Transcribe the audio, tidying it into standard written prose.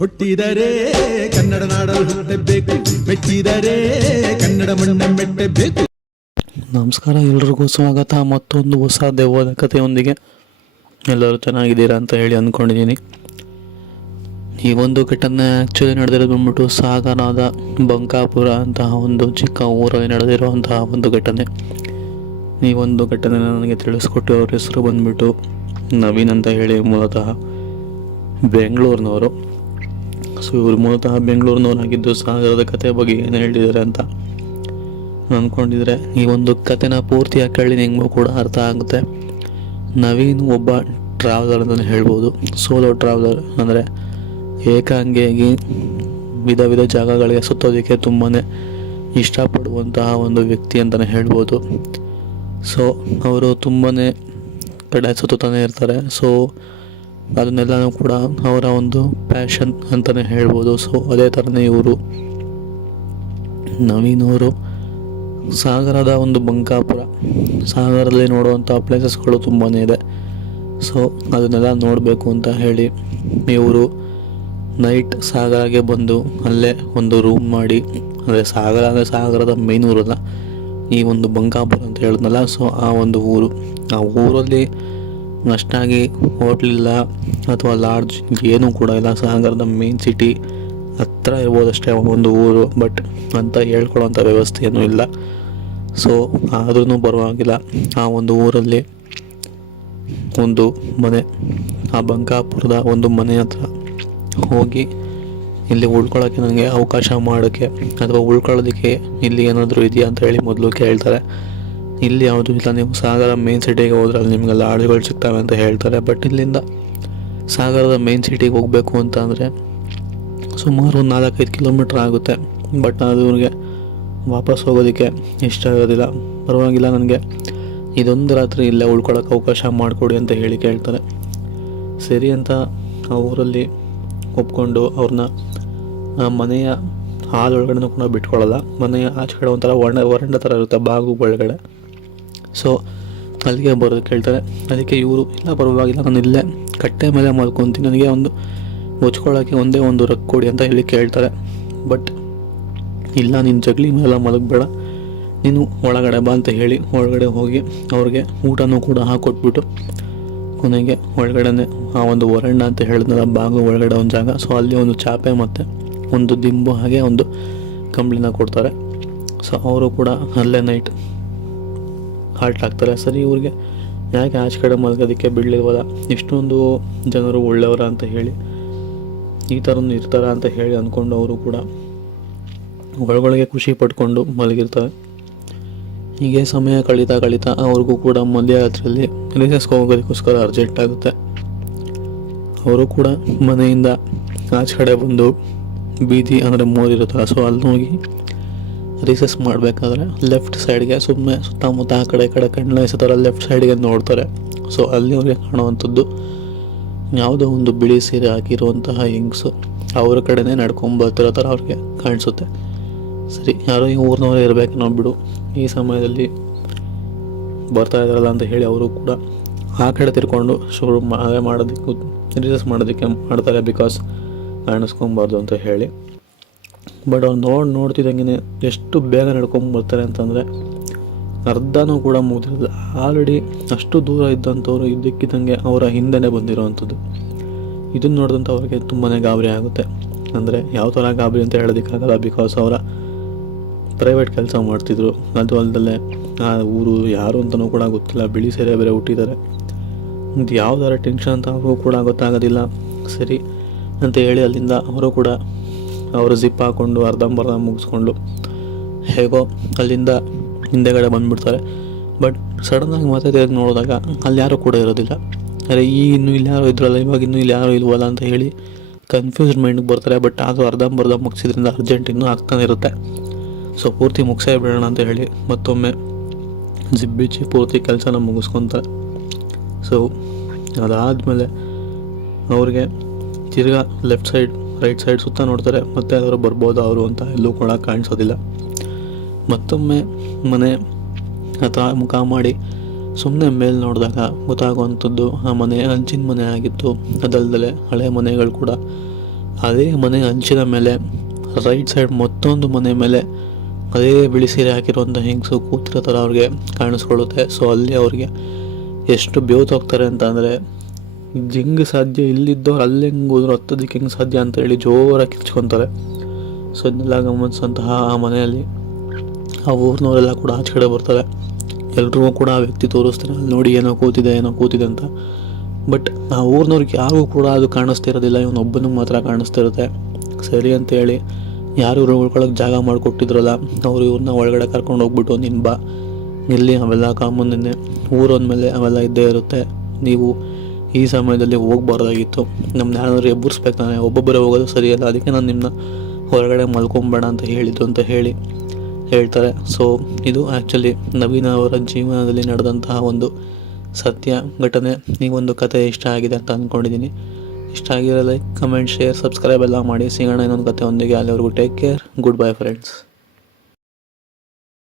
ಹುಟ್ಟಿದರೆ ಕನ್ನಡ ನಾಡಲು ಹುಟ್ಟಬೇಕು, ಮೆಚ್ಚಿದರೆ ಕನ್ನಡ ಮಣ್ಣ ಮೆಟ್ಟಬೇಕು. ನಮಸ್ಕಾರ, ಎಲ್ರಿಗೂ ಸ್ವಾಗತ ಮತ್ತೊಂದು ಹೊಸ ದೆವ್ವದ ಕಥೆಯೊಂದಿಗೆ. ಎಲ್ಲರೂ ಚೆನ್ನಾಗಿದ್ದೀರಾ ಅಂತ ಹೇಳಿ ಅಂದ್ಕೊಂಡಿದ್ದೀನಿ. ಈ ಒಂದು ಘಟನೆ ಆ್ಯಕ್ಚುಲಿ ನಡೆದಿರೋದು ಬಂದ್ಬಿಟ್ಟು ಸಾಗರದ ಬಂಕಾಪುರ ಅಂತಹ ಒಂದು ಚಿಕ್ಕ ಊರಲ್ಲಿ ನಡೆದಿರುವಂತಹ ಒಂದು ಘಟನೆ. ಈ ಒಂದು ಘಟನೆ ನನಗೆ ತಿಳಿಸ್ಕೊಟ್ಟಿರೋರ ಹೆಸರು ಬಂದ್ಬಿಟ್ಟು ನವೀನ್ ಅಂತ ಹೇಳಿ, ಮೂಲತಃ ಬೆಂಗಳೂರಿನವರು. ಸೊ ಇವರು ಮೂಲತಃ ಬೆಂಗಳೂರಿನವರಾಗಿದ್ದು ಸಾಗರದ ಕಥೆ ಬಗ್ಗೆ ಏನು ಹೇಳಿದ್ದಾರೆ ಅಂತ ಅಂದ್ಕೊಂಡಿದ್ರೆ ಈ ಒಂದು ಕಥೆನ ಪೂರ್ತಿಯಾಗಿ ಕೇಳಿ ನಿಮಗೂ ಕೂಡ ಅರ್ಥ ಆಗುತ್ತೆ. ನವೀನ್ ಒಬ್ಬ ಟ್ರಾವೆಲರ್ ಅಂತಲೇ ಹೇಳ್ಬೋದು. ಸೋಲೋ ಟ್ರಾವೆಲರ್ ಅಂದರೆ ಏಕಾಂಗಿಯಾಗಿ ವಿಧ ವಿಧ ಜಾಗಗಳಿಗೆ ಸುತ್ತೋದಕ್ಕೆ ತುಂಬಾ ಇಷ್ಟಪಡುವಂತಹ ಒಂದು ವ್ಯಕ್ತಿ ಅಂತಲೇ ಹೇಳ್ಬೋದು. ಸೊ ಅವರು ತುಂಬಾ ಕಡೆ ಸುತ್ತಾನೆ ಇರ್ತಾರೆ. ಸೊ ಅದನ್ನೆಲ್ಲನೂ ಕೂಡ ಅವರ ಒಂದು ಪ್ಯಾಷನ್ ಅಂತಲೇ ಹೇಳ್ಬೋದು. ಸೊ ಅದೇ ಥರನೇ ಇವರು ನವೀನ್ ಅವರು ಸಾಗರದ ಒಂದು ಬಂಕಾಪುರ, ಸಾಗರದಲ್ಲಿ ನೋಡುವಂಥ ಪ್ಲೇಸಸ್ಗಳು ತುಂಬಾ ಇದೆ. ಸೊ ಅದನ್ನೆಲ್ಲ ನೋಡಬೇಕು ಅಂತ ಹೇಳಿ ಇವರು ನೈಟ್ ಸಾಗರಗೆ ಬಂದು ಅಲ್ಲೇ ಒಂದು ರೂಮ್ ಮಾಡಿ, ಅಂದರೆ ಸಾಗರ ಅಂದರೆ ಸಾಗರದ ಮೇನ್ ಊರಲ್ಲ, ಈ ಒಂದು ಬಂಕಾಪುರ ಅಂತ ಹೇಳಿದ್ನಲ್ಲ. ಸೊ ಆ ಒಂದು ಊರು, ಆ ಊರಲ್ಲಿ ಅಷ್ಟಾಗಿ ಹೋಟ್ಲಿಲ್ಲ ಅಥವಾ ಲಾಡ್ಜ್ ಏನೂ ಕೂಡ ಇಲ್ಲ. ಸಾಗರದ ಮೇನ್ ಸಿಟಿ ಹತ್ರ ಇರ್ಬೋದಷ್ಟೇ ಒಂದು ಊರು, ಬಟ್ ಅಂತ ಹೇಳ್ಕೊಳ್ಳೋಂಥ ವ್ಯವಸ್ಥೆ ಏನೂ ಇಲ್ಲ. ಸೊ ಆದ್ರೂ ಪರವಾಗಿಲ್ಲ, ಆ ಒಂದು ಊರಲ್ಲಿ ಒಂದು ಮನೆ, ಆ ಬಂಕಾಪುರದ ಒಂದು ಮನೆ ಹತ್ರ ಹೋಗಿ ಇಲ್ಲಿ ಉಳ್ಕೊಳ್ಳೋಕ್ಕೆ ನನಗೆ ಅವಕಾಶ ಮಾಡೋಕ್ಕೆ ಅಥವಾ ಉಳ್ಕೊಳ್ಳೋದಕ್ಕೆ ಇಲ್ಲಿ ಏನಾದರೂ ಇದೆಯಾ ಅಂತ ಹೇಳಿ ಮೊದಲು ಕೇಳ್ತಾರೆ. ಇಲ್ಲಿ ಯಾವುದೂ ಇಲ್ಲ, ನೀವು ಸಾಗರ ಮೇನ್ ಸಿಟಿಗೆ ಹೋದ್ರೆ ಅಲ್ಲಿ ನಿಮಗೆಲ್ಲ ಲಾಡ್ಜ್ಗಳು ಸಿಗ್ತವೆ ಅಂತ ಹೇಳ್ತಾರೆ. ಬಟ್ ಇಲ್ಲಿಂದ ಸಾಗರದ ಮೇನ್ ಸಿಟಿಗೆ ಹೋಗಬೇಕು ಅಂತ ಅಂದರೆ ಸುಮಾರು ಒಂದು 4-5 ಕಿಲೋಮೀಟ್ರ್ ಆಗುತ್ತೆ. ಬಟ್ ಅದು ಇವ್ರಿಗೆ ವಾಪಸ್ ಹೋಗೋದಕ್ಕೆ ಇಷ್ಟ ಆಗೋದಿಲ್ಲ. ಪರವಾಗಿಲ್ಲ, ನನಗೆ ಇದೊಂದು ರಾತ್ರಿ ಇಲ್ಲೇ ಉಳ್ಕೊಳ್ಳೋಕೆ ಅವಕಾಶ ಮಾಡಿಕೊಡಿ ಅಂತ ಹೇಳಿ ಕೇಳ್ತಾರೆ. ಸರಿ ಅಂತ ಆ ಊರಲ್ಲಿ ಒಪ್ಕೊಂಡು ಅವ್ರನ್ನ ಮನೆಯ ಹಾಲ್ ಒಳಗಡೆ ಕೂಡ ಬಿಟ್ಕೊಳ್ಳಲ್ಲ. ಮನೆಯ ಆಚೆ ಕಡೆ ಒಂಥರ ವರಂಡ ಥರ ಇರುತ್ತೆ, ಬಾಗು ಒಳಗಡೆ. ಸೊ ಅಲ್ಲಿಗೆ ಬರೋದು ಕೇಳ್ತಾರೆ. ಅದಕ್ಕೆ ಇವರು ಇಲ್ಲ ಪರವಾಗಿಲ್ಲ, ನಾನು ಇಲ್ಲೇ ಕಟ್ಟೆ ಮೇಲೆ ಮಲ್ಕೊತೀನಿ, ನನಗೆ ಒಂದು ಮುಚ್ಕೊಳ್ಳೋಕ್ಕೆ ಒಂದೇ ಒಂದು ರಗ್ ಕೊಡಿ ಅಂತ ಹೇಳಿ ಕೇಳ್ತಾರೆ. ಬಟ್ ಇಲ್ಲ, ನೀನು ಜಗಲಿ ಮೇಲೆಲ್ಲ ಮಲಗಬೇಡ, ನೀನು ಒಳಗಡೆ ಬಾ ಅಂತ ಹೇಳಿ ಒಳಗಡೆ ಹೋಗಿ ಅವ್ರಿಗೆ ಊಟನೂ ಕೂಡ ಹಾಕೊಟ್ಬಿಟ್ಟು ಕೊನೆಗೆ ಒಳಗಡೆ ಆ ಒಂದು ವರಂಡ ಅಂತ ಹೇಳಿದ್ನಲ್ಲ, ಬಾಗಿಲು ಒಳಗಡೆ ಒಂದು ಜಾಗ. ಸೊ ಅಲ್ಲಿ ಒಂದು ಚಾಪೆ ಮತ್ತು ಒಂದು ದಿಂಬು ಹಾಗೆ ಒಂದು ಕಂಬಳಿನ ಕೊಡ್ತಾರೆ. ಸೊ ಅವರು ಕೂಡ ಅಲ್ಲೇ ನೈಟ್ ಹಾಲ್ಟ್ ಆಗ್ತಾರೆ. ಸರಿ, ಇವ್ರಿಗೆ ಯಾಕೆ ಆಚೆ ಕಡೆ ಮಲಗೋದಕ್ಕೆ ಬಿಡಲಿಲ್ವಲ್ಲ, ಇಷ್ಟೊಂದು ಜನರು ಒಳ್ಳೆಯವರ ಅಂತ ಹೇಳಿ, ಈ ಥರನೂ ಇರ್ತಾರ ಅಂತ ಹೇಳಿ ಅಂದ್ಕೊಂಡು ಅವರು ಕೂಡ ಒಳಗೊಳಗೆ ಖುಷಿ ಪಟ್ಕೊಂಡು ಮಲಗಿರ್ತಾರೆ. ಹೀಗೆ ಸಮಯ ಕಳೀತಾ ಅವ್ರಿಗೂ ಕೂಡ ಮಧ್ಯರಾತ್ರಿಯಲ್ಲಿ ರಿಸಸ್ಗೆ ಹೋಗೋದಕ್ಕೋಸ್ಕರ ಅರ್ಜೆಂಟ್ ಆಗುತ್ತೆ. ಅವರು ಕೂಡ ಮನೆಯಿಂದ ಆಚೆ ಕಡೆ ಬಂದು ಬೀದಿ ಅಂದರೆ ಮೋರಿರುತ್ತಲ್ಲ, ಸೊ ಅಲ್ಲಿ ಹೋಗಿ ರಿಸಸ್ ಮಾಡಬೇಕಾದ್ರೆ ಲೆಫ್ಟ್ ಸೈಡ್ಗೆ ಸುಮ್ಮನೆ ಸುತ್ತಮುತ್ತ ಆ ಕಡೆ ಕಣ್ಣಾಯಿಸೋ ಥರ ಲೆಫ್ಟ್ ಸೈಡ್ಗೆ ನೋಡ್ತಾರೆ. ಸೊ ಅಲ್ಲಿ ಅವ್ರಿಗೆ ಕಾಣುವಂಥದ್ದು ಯಾವುದೋ ಒಂದು ಬಿಳಿ ಸೀರೆ ಹಾಕಿರುವಂತಹ ಹೆಂಗಸು ಅವ್ರ ಕಡೆನೇ ನಡ್ಕೊಂಬರ್ತಿರೋ ಥರ ಅವ್ರಿಗೆ ಕಾಣಿಸುತ್ತೆ. ಸರಿ, ಯಾರೋ ಈ ಊರಿನವರೇ ಇರಬೇಕು ನಾವು ಬಿಡು, ಈ ಸಮಯದಲ್ಲಿ ಬರ್ತಾ ಇದ್ದಾರಲ್ಲ ಅಂತ ಹೇಳಿ ಅವರು ಕೂಡ ಆ ಕಡೆ ತಿರ್ಕೊಂಡು ಶುರು ಮಾಡೋದಕ್ಕೆ ರಿಸಸ್ ಮಾಡೋದಕ್ಕೆ ಮಾಡ್ತಾರೆ, ಬಿಕಾಸ್ ಕಾಣಿಸ್ಕೊಬಾರ್ದು ಅಂತ ಹೇಳಿ. ಬಟ್ ಅವ್ರು ನೋಡ್ತಿದ್ದಂಗೆ ಎಷ್ಟು ಬೇಗ ನಡ್ಕೊಂಬರ್ತಾರೆ ಅಂತಂದರೆ ಅರ್ಧನೂ ಕೂಡ ಮುಗಿದಿರೋದು. ಆಲ್ರೆಡಿ ಅಷ್ಟು ದೂರ ಇದ್ದಂಥವ್ರು ಇದ್ದಕ್ಕಿದ್ದಂಗೆ ಅವರ ಹಿಂದೆನೇ ಬಂದಿರೋವಂಥದ್ದು. ಇದನ್ನು ನೋಡಿದಂಥ ಅವ್ರಿಗೆ ತುಂಬಾ ಗಾಬರಿ ಆಗುತ್ತೆ. ಅಂದರೆ ಯಾವ ಥರ ಗಾಬರಿ ಅಂತ ಹೇಳೋದಕ್ಕಾಗಲ್ಲ, ಬಿಕಾಸ್ ಅವರ ಪ್ರೈವೇಟ್ ಕೆಲಸ ಮಾಡ್ತಿದ್ರು. ಅದು ಅಲ್ಲದಲ್ಲೇ ಆ ಊರು ಯಾರು ಅಂತಲೂ ಕೂಡ ಗೊತ್ತಿಲ್ಲ, ಬಿಳಿ ಸೀರೆ ಬೇರೆ ಹುಟ್ಟಿದ್ದಾರೆ. ಇದು ಯಾವ ಥರ ಟೆನ್ಷನ್ ಅಂತ ಅವ್ರಿಗೂ ಕೂಡ ಗೊತ್ತಾಗೋದಿಲ್ಲ. ಸರಿ ಅಂತ ಹೇಳಿ ಅಲ್ಲಿಂದ ಅವರು ಕೂಡ ಅವರು ಜಿಪ್ ಹಾಕ್ಕೊಂಡು ಅರ್ಧಂಬರ್ಧ ಮುಗಿಸ್ಕೊಂಡು ಹೇಗೋ ಅಲ್ಲಿಂದ ಹಿಂದೆಗಡೆ ಬಂದುಬಿಡ್ತಾರೆ. ಬಟ್ ಸಡನ್ನಾಗಿ ಮತ್ತೆ ತಿರುಗಿ ನೋಡಿದಾಗ ಅಲ್ಲಿ ಯಾರೂ ಕೂಡ ಇರೋದಿಲ್ಲ. ಅರೆ ಇನ್ನೂ ಇಲ್ಲಿ ಯಾರೋ ಇದ್ರಲ್ಲ, ಇವಾಗ ಇನ್ನೂ ಇಲ್ಲಿ ಯಾರೋ ಇಲ್ವಲ್ಲ ಅಂತ ಹೇಳಿ ಕನ್ಫ್ಯೂಸ್ಡ್ ಮೈಂಡ್ಗೆ ಬರ್ತಾರೆ. ಬಟ್ ಅದು ಅರ್ಧಂಬರ್ಧ ಮುಗಿಸಿದ್ರಿಂದ ಅರ್ಜೆಂಟ್ ಇನ್ನೂ ಆಗ್ತಾನೆ ಇರುತ್ತೆ. ಸೊ ಪೂರ್ತಿ ಮುಗಿಸೇ ಬಿಡೋಣ ಅಂತ ಹೇಳಿ ಮತ್ತೊಮ್ಮೆ ಜಿಬ್ಬಿಚ್ಚಿ ಪೂರ್ತಿ ಕೆಲಸನ ಮುಗಿಸ್ಕೊತಾರೆ. ಸೊ ಅದಾದಮೇಲೆ ಅವ್ರಿಗೆ ತಿರ್ಗಾ ಲೆಫ್ಟ್ ಸೈಡ್ ರೈಟ್ ಸೈಡ್ ಸುತ್ತ ನೋಡ್ತಾರೆ, ಮತ್ತೆ ಯಾರು ಬರ್ಬೋದು ಅವರು ಅಂತ ಎಲ್ಲೂ ಕೂಡ ಕಾಣಿಸೋದಿಲ್ಲ. ಮತ್ತೊಮ್ಮೆ ಮನೆ ಹತ್ರ ಮುಖ ಮಾಡಿ ಸುಮ್ಮನೆ ಮೇಲೆ ನೋಡಿದಾಗ ಗೊತ್ತಾಗುವಂಥದ್ದು ಆ ಮನೆ ಹಂಚಿನ ಮನೆ ಆಗಿತ್ತು. ಅದಲ್ಲದೆ ಹಳೆ ಮನೆಗಳು ಕೂಡ ಅದೇ ಮನೆ ಹಂಚಿನ ಮೇಲೆ ರೈಟ್ ಸೈಡ್ ಮತ್ತೊಂದು ಮನೆ ಮೇಲೆ ಅದೇ ಬಿಳಿ ಸೀರೆ ಹಾಕಿರುವಂಥ ಹೆಂಗಸು ಕೂತಿರೋ ಥರ ಅವ್ರಿಗೆ ಕಾಣಿಸ್ಕೊಳ್ಳುತ್ತೆ. ಸೊ ಅಲ್ಲಿ ಅವ್ರಿಗೆ ಎಷ್ಟು ಹೋಗ್ತಾರೆ ಅಂತ ಅಂದರೆ ಹೆಂಗೆ ಸಾಧ್ಯ, ಇಲ್ಲಿದ್ದವ್ರು ಅಲ್ಲಿ ಹೆಂಗೆ ಹೋದ್ರು ಹತ್ತೋದಕ್ಕೆ ಹೆಂಗೆ ಸಾಧ್ಯ ಅಂತ ಹೇಳಿ ಜೋರಾಗಿ ಕಿರ್ಚ್ಕೊತಾರೆ. ಸೊ ಇದನ್ನೆಲ್ಲ ಗಮನಿಸಂತಹ ಆ ಮನೆಯಲ್ಲಿ ಆ ಊರಿನವರೆಲ್ಲ ಕೂಡ ಆಚೆ ಕಡೆ ಬರ್ತಾರೆ. ಎಲ್ರಿಗೂ ಕೂಡ ಆ ವ್ಯಕ್ತಿ ತೋರಿಸ್ತಾರೆ, ಅಲ್ಲಿ ನೋಡಿ ಏನೋ ಕೂತಿದೆ ಅಂತ. ಬಟ್ ಆ ಊರಿನವ್ರಿಗೆ ಯಾರಿಗೂ ಕೂಡ ಅದು ಕಾಣಿಸ್ತಿರೋದಿಲ್ಲ, ಇವನೊಬ್ಬನಿಗೆ ಮಾತ್ರ ಕಾಣಿಸ್ತಿರುತ್ತೆ. ಸರಿ ಅಂತ ಹೇಳಿ ಯಾರು ಉಳ್ಕೊಳಕ್ಕೆ ಜಾಗ ಮಾಡಿಕೊಟ್ಟಿದ್ರಲ್ಲ ಅವರು ಇವ್ರನ್ನ ಒಳಗಡೆ ಕರ್ಕೊಂಡು ಹೋಗ್ಬಿಟ್ಟು ನಿನ್ನ ಬಾ ಇಲ್ಲಿ ಅವೆಲ್ಲ ಕಾಮನ್ನೇ, ಊರಂದಮೇಲೆ ಅವೆಲ್ಲ ಇದ್ದೇ ಇರುತ್ತೆ, ನೀವು ಈ ಸಮಯದಲ್ಲಿ ಹೋಗ್ಬಾರ್ದಾಗಿತ್ತು, ನಮ್ಮನ್ನ ಯಾರಾದ್ರೂ ಎಬ್ಬರಿಸ್ಬೇಕು ತಾನೆ, ಒಬ್ಬೊಬ್ಬರೇ ಹೋಗೋದು ಸರಿಯಲ್ಲ, ಅದಕ್ಕೆ ನಾನು ನಿಮ್ಮನ್ನ ಹೊರಗಡೆ ಮಲ್ಕೊಂಬೇಡ ಅಂತ ಹೇಳಿದ್ದು ಅಂತ ಹೇಳ್ತಾರೆ. ಸೊ ಇದು ಆ್ಯಕ್ಚುಲಿ ನವೀನ ಅವರ ಜೀವನದಲ್ಲಿ ನಡೆದಂತಹ ಒಂದು ಸತ್ಯ ಘಟನೆ. ಈ ಒಂದು ಕತೆ ಇಷ್ಟ ಆಗಿದೆ ಅಂತ ಅಂದ್ಕೊಂಡಿದ್ದೀನಿ. ಇಷ್ಟ ಆಗಿರೋ ಲೈಕ್, ಕಮೆಂಟ್, ಶೇರ್, ಸಬ್ಸ್ಕ್ರೈಬ್ ಎಲ್ಲ ಮಾಡಿ. ಸಿಗೋಣ ಇನ್ನೊಂದು ಕತೆ ಒಂದಿಗೆ. ಅಲ್ಲಿವರೆಗೂ take care, good bye friends.